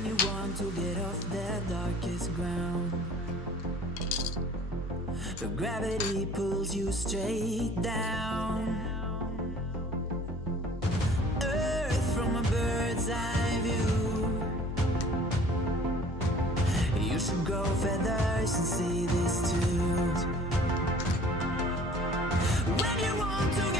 when you want to get off the darkest ground. But gravity pulls you straight down. Earth from a bird's eye view. You should grow feathers and see this too. When you want to get